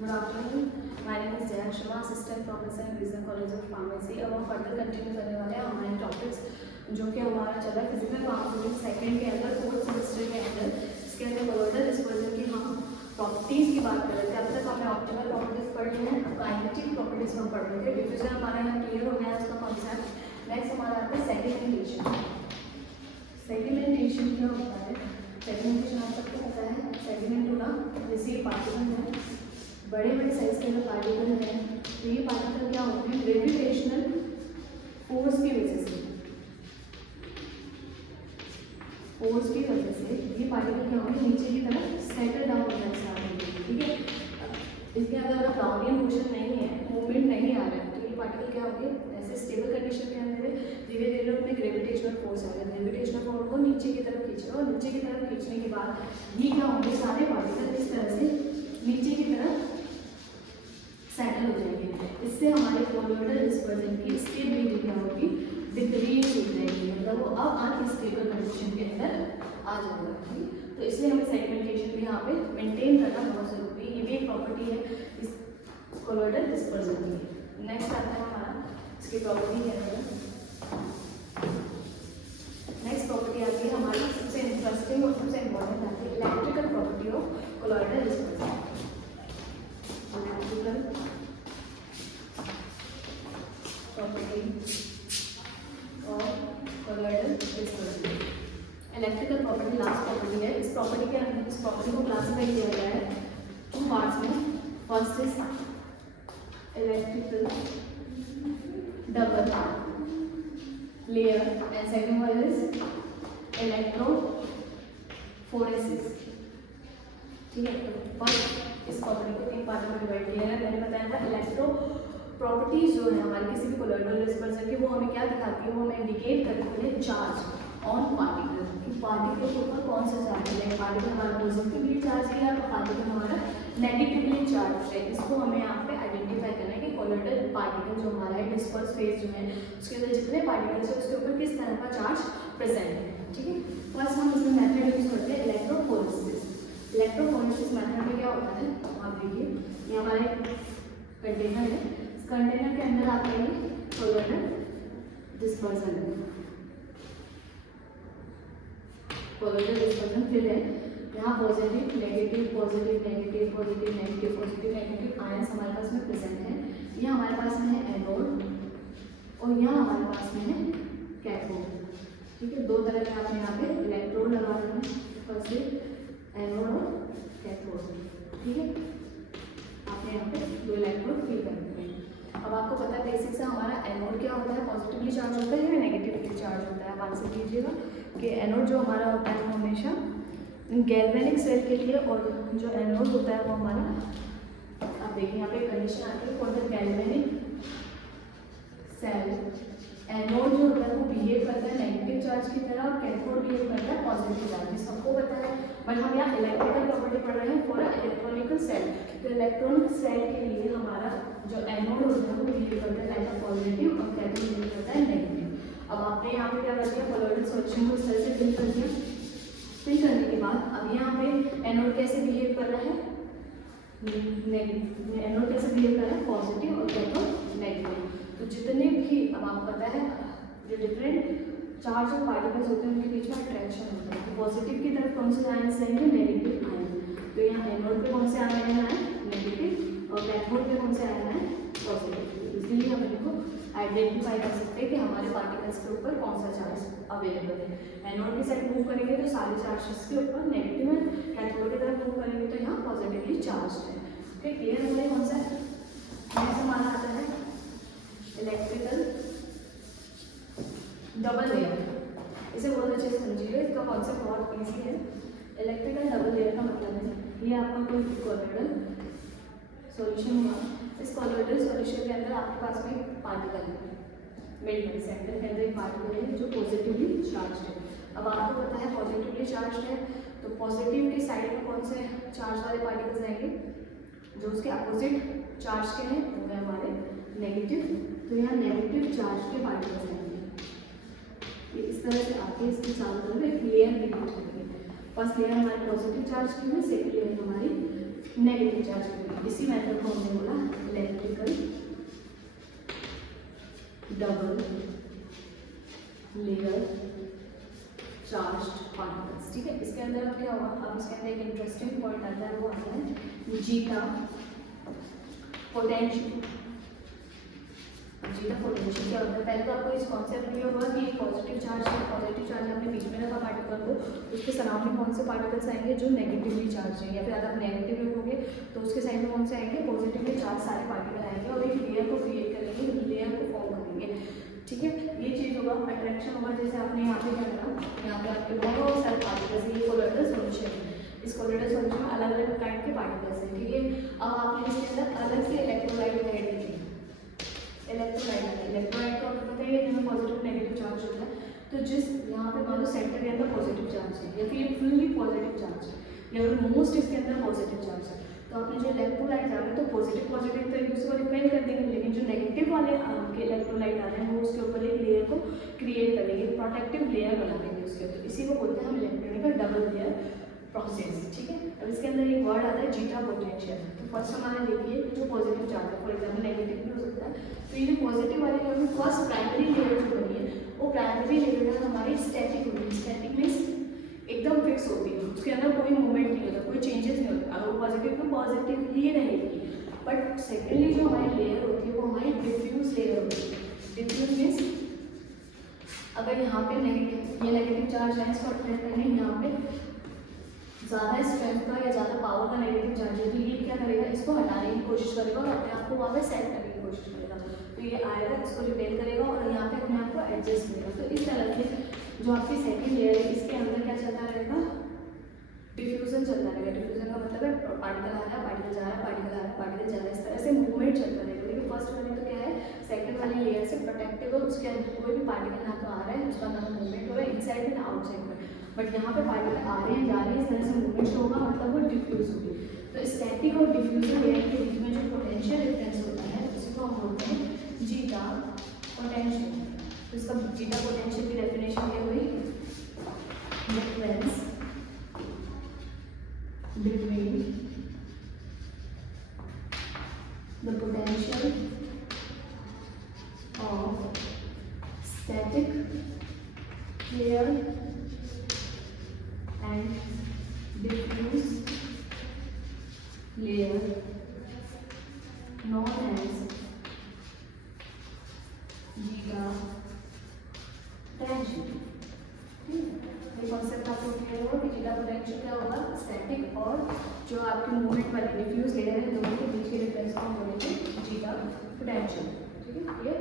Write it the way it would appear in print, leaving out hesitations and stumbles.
Good afternoon, my name is Jaya Sharma, assistant professor in regional college of pharmacy. अब हम further continue करने वाले हैं हमारे टॉपिक्स जो कि हमारा चला फिजिकल फार्मास्यूटिक्स सेकंड के अंदर, फोर्थ सेमेस्टर के अंदर। इसके अंदर कोलोइडल डिस्पर्जन की हम प्रॉपर्टीज़ की बात कर रहे थे। अब तक हमने ऑप्टिमल प्रॉपर्टीज़ पढ़ ली हैं, काइनेटिक प्रॉपर्टीज़ हम पढ़ रहे थे। डिफ्यूजन हमारा यहाँ क्लियर हो गया है उसका कॉन्सेप्ट। नेक्स्ट हमारा आता है सेडिमेंटेशन। सेडिमेंटेशन क्या होता है? सेडिमेंटेशन आप सबको पता है, सेडिमेंट होना जैसे ये पार्टिकल है, बड़े बड़े साइज के अंदर पार्टिकल हैं, तो ये पार्टिकल क्या होते हैं? ग्रेविटेशनल फोर्स की वजह से ये पार्टिकल क्या होंगे? नीचे की तरफ सेटल डाउन होना स्टार्ट होंगे। ठीक है, इसके अंदर अगर ब्राउनियन मोशन नहीं है, मूवमेंट नहीं आ रहा है, तो ये पार्टिकल क्या होंगे? ऐसे स्टेबल कंडीशन के अंदर धीरे धीरे अपने ग्रेविटेशनल फोर्स आ गया, ग्रेविटेशनल फोर्स को नीचे की तरफ खींचेगा और नीचे की तरफ खींचने के बाद ये क्या होंगे? सारे पार्टिकल इस तरह से नीचे की तरफ सेटल हो जाएंगे। इससे हमारे कोलोइडल डिस्पर्जन की स्टेबिलिटी क्या होगी? डिक्रीज हो जाएगी, मतलब वो अब अनस्टेबल कंडीशन के अंदर आ जाएगा। तो इसलिए हमें सेगमेंटेशन भी यहाँ पे मेंटेन करना बहुत जरूरी है। ये भी एक प्रॉपर्टी है इस कोलोइडल डिस्पर्जन की। नेक्स्ट आता है हमारा इसकी प्रॉपर्टी के अंदर, नेक्स्ट प्रॉपर्टी आती है हमारी सबसे इंटरेस्टिंग और सबसे इम्पोर्टेंट आती है electrical property of colloidal dispersion. Electrical property और colloidal dispersion. Electrical property last property है। इस प्रॉपर्टी के अंदर इस प्रॉपर्टी को क्लासिफाई किया गया है टू पार्ट्स में। First is electrical double layer and second one is electrophoresis. ठीक है, तो फर्स्ट इस प्रॉपर्टी को तीन पार्ट में डिवाइड किया है। मैंने बताया था इलेक्ट्रो प्रॉपर्टीज जो है हमारी किसी भी कोलोइडल डिस्पर्जन की, वो हमें क्या दिखाती है? वो हमें इंडिकेट करती है चार्ज ऑन पार्टिकल, कि पार्टिकल के ऊपर कौन सा चार्ज है। पार्टिकल हमारा पॉजिटिवली चार्ज है या पार्टिकल हमारा नेगेटिवली चार्ज है। इसको हमें यहाँ पे आइडेंटिफाई करना है कि कोलोइडल पार्टिकल जो हमारा है, डिस्पर्स फेज जो है उसके अंदर जितने पार्टिकल्स है उसके ऊपर किस तरह का चार्ज प्रेजेंट है। ठीक है, फर्स्ट हम इसमें मेथड यूज करते हैं इलेक्ट्रोफोरेसिस। इलेक्ट्रोफोरेसिस मेथड में क्या होता है? आप देखिए, ये हमारा एक कंटेनर है, कंटेनर के अंदर आप लेंगे colloidal dispersion, colloidal dispersion fill है। यहाँ positive negative positive negative positive negative positive negative ions हमारे पास में प्रेजेंट है। यहाँ हमारे पास में है एनोड और यहाँ हमारे पास में है कैथोड। ठीक है, दो तरह के आपने यहाँ पे इलेक्ट्रोड लगा रहे हैं, फर्स्ट एनोड और कैथोड। ठीक है, आपने यहाँ पे दो इलेक्ट्रोड फिल कर दिए। अब आपको पता है बेसिक से हमारा एनोड क्या होता है? पॉजिटिवली चार्ज होता है या नेगेटिवली चार्ज होता है? आप आंसर कीजिएगा कि एनोड जो हमारा होता है वो हमेशा गैल्वेनिक सेल के लिए, और जो एनोड होता है वो हमारा, आप देखिए यहाँ पे कंडीशन आती है for the galvanic cell, anode जो होता है वो बिहेव करता है नेगेटिव चार्ज की तरह और कैथोड बिहेव करता है पॉजिटिव चार्ज। सबको पता है, बट हम यहाँ इलेक्ट्रिकल प्रॉपर्टी पढ़ रहे हैं फॉर इलेक्ट्रॉनिकल सेल। तो इलेक्ट्रॉनिक सेल के लिए हमारा जो एनोड होता है वो बिहेव करता है लाइक पॉजिटिव और कैथोड बिहेव करता है नेगेटिव। अब आपने यहाँ पे क्या कर दिया? कोलोइडल सॉल्यूशन को इस तरह से फिल कर दिया। फिल करने के बाद अब यहाँ पे एनोड कैसे बिहेव कर रहा है? नेगेटिव। एनोड कैसे बिहेव कर रहा है? पॉजिटिव और कैथोड नेगेटिव। तो जितने भी अब आपको पता है जो डिफरेंट चार्ज और पार्टिकल्स होते हैं उनके बीच में अट्रैक्शन होता है। तो पॉजिटिव की तरफ कौन से आयंस आएंगे? Negative ion. तो यहाँ एनोड पे कौन से आयन है? नेगेटिव, और कैथोड पे कौन से आयन है? पॉजिटिव। इसलिए हम इनको आइडेंटिफाई कर सकते हैं कि हमारे पार्टिकल्स के ऊपर कौन सा चार्ज अवेलेबल है। एनोड की साइड मूव करेंगे तो सारे चार्जेस के ऊपर नेगेटिव है, कैथोड की तरफ मूव करेंगे तो यहाँ पॉजिटिवली चार्ज है। ओके, क्लियर है कौन सा? नेक्स्ट हमारा आता है इलेक्ट्रिकल डबल लेयर। इसे बहुत अच्छे से समझिए, इसका कॉन्सेप्ट बहुत ईजी है। इलेक्ट्रिकल डबल लेयर का मतलब है ये आपका कोई कोलोइडल सॉल्यूशन हुआ, इस कोलोइडल सॉल्यूशन के अंदर आपके पास में पार्टिकल है, मिड में सेंटर के अंदर एक पार्टिकल है जो पॉजिटिवली चार्ज है। अब आपको पता है पॉजिटिवली चार्ज है, तो पॉजिटिव की साइड में कौन से चार्ज वाले पार्टिकल्स आएंगे? जो उसके अपोजिट चार्ज के हैं वो है हमारे नेगेटिव। तो यहाँ नेगेटिव चार्ज के पार्टिकल्स आएंगे, ये इस तरह से आके इसके चारों तरफ एक लेयर क्रिएट करेंगे। फर्स्ट लेयर हमारी पॉजिटिव चार्ज की है, सेकंड लेयर हमारी नेगेटिव चार्ज मिलेगा। इसी मेथड को हमने बोला electrical double layer charged particles. ठीक है, इसके अंदर अब क्या होगा, अब इसके अंदर एक इंटरेस्टिंग पॉइंट आता है, वो आता है जीटा पोटेंशियल। जीटा पोटेंशियल क्या होता है, पहले तो आपको इस कॉन्सेप्ट में होगा कि एक पॉजिटिव चार्ज है, पॉजिटिव चार्ज आपने बीच में रखा पार्टिकल को, उसके सराउंडिंग कौन से पार्टिकल्स आएंगे जो नेगेटिवली चार्ज है, या फिर अगर आप नेगेटिव रखोगे तो उसके साइड में कौन से आएंगे, पॉजिटिवली चार्ज सारे पार्टिकल आएंगे और एक लेयर को क्रिएट करेंगे, लेयर को फॉर्म करेंगे। ठीक है, ये चीज़ होगा, अट्रैक्शन होगा। जैसे आपने यहाँ पे क्या करा, यहाँ पे आपके बहुत सारे पार्टिकल्स है, ये कोलोइडल सॉल्यूशन है, इस कोलोइडल सॉल्यूशन में अलग अलग टाइप के पार्टिकल्स हैं। ठीक है, अब आपने इसके अंदर अलग से इलेक्ट्रोलाइट ऐड किए, इलेक्ट्रोलाइट को आपको पता है जिसमें पॉजिटिव नेगेटिव चार्ज होता है। तो जिस यहाँ पे मान लो सेंटर के अंदर पॉजिटिव चार्ज है, या फिर फुल्ली पॉजिटिव चार्ज है, या फिर मोस्ट इसके अंदर पॉजिटिव चार्ज है, तो आपने जो इलेक्ट्रोलाइट आ रहे हैं तो पॉजिटिव पॉजिटिव तो एक दूसरे को रिपेल कर देंगे, लेकिन जो नेगेटिव वाले आपके इलेक्ट्रोलाइट आ रहे हैं वो उसके ऊपर एक लेयर को क्रिएट करेंगे, प्रोटेक्टिव लेयर बना देंगे उसके ऊपर। इसी को बोलते हैं हम इलेक्ट्रॉनिक डबल लेयर प्रोसेस। ठीक है, अब इसके अंदर एक वर्ड आता है जीटा पोटेंशियल। तो फर्स्ट हमारा देखिए जो पॉजिटिव चार्ज है, फॉर एग्जाम्पल नेगेटिव भी हो सकता है, तो ये जो पॉजिटिव वाली जो फर्स्ट प्राइमरी लेयर जो बनी है वो प्राइमरी लेयर हमारी स्टैटिक होती है। स्टैटिक मीन्स एकदम फिक्स होती है, उसके अंदर कोई मूवमेंट नहीं होता, कोई चेंजेस नहीं होता। अगर वो पॉजिटिव तो पॉजिटिव ही रहेगी। बट सेकेंडली जो हमारी लेयर होती है वो हमारी डिफ्यूज लेयर होती है। डिफ्यूज मीन्स अगर यहाँ पे नेगेटिव, ये नेगेटिव चार्ज है, इसको अट्रैक्ट करने यहाँ पे ज़्यादा स्ट्रेंथ का या ज़्यादा पावर का नेगेटिव चार्ज है, तो ये क्या करेगा, इसको हटाने की कोशिश करेगा और अपने आप को वहाँ पे सेट करने की कोशिश करेगा। तो ये आएगा, इसको रिपेल करेगा और यहाँ पे अपने आप को एडजस्ट करेगा। तो इस तरह से जो आपकी सेकेंड लेयर है इसके अंदर क्या चलता रहेगा, डिफ्यूजन चलता रहेगा। डिफ्यूजन का मतलब है पार्टिकल आ रहा है, पार्टिकल जा रहा है, पार्टिकल आ रहा है, पार्टिकल जा रहा है, इस तरह से मूवमेंट चलता रहेगा। लेकिन फर्स्ट वाले तो क्या है, सेकंड वाली लेयर से प्रोटेक्टिव है, उसके अंदर कोई भी पार्टिकल ना तो आ रहा है, उसका ना मूवमेंट हो रहा है इनसाइड में ना आउटसाइड में, बट यहाँ पे पार्टिकल आ रहे हैं जा रहे हैं, इस तरह से मूवमेंट होगा, मतलब वो डिफ्यूज होगी। तो स्टैटिक और डिफ्यूजन लेयर के बीच में जो पोटेंशियल डिफरेंस होता है उसी को हम बोलते हैं जीटा पोटेंशियल। तो इसका जीटा पोटेंशियल की डेफिनेशन क्या हुई, difference between the potential of static layer and diffuse layer known as zeta potential. ये कॉन्सेप्ट आपको क्लियर होगा कि जीटा पोटेंशियल क्या होगा, स्टैटिक और जो आपकी मूवमेंट वाली डिफ्यूज लेयर है दोनों के बीच के डिफरेंस को हम बोलेंगे जीटा पोटेंशियल। ठीक है, ये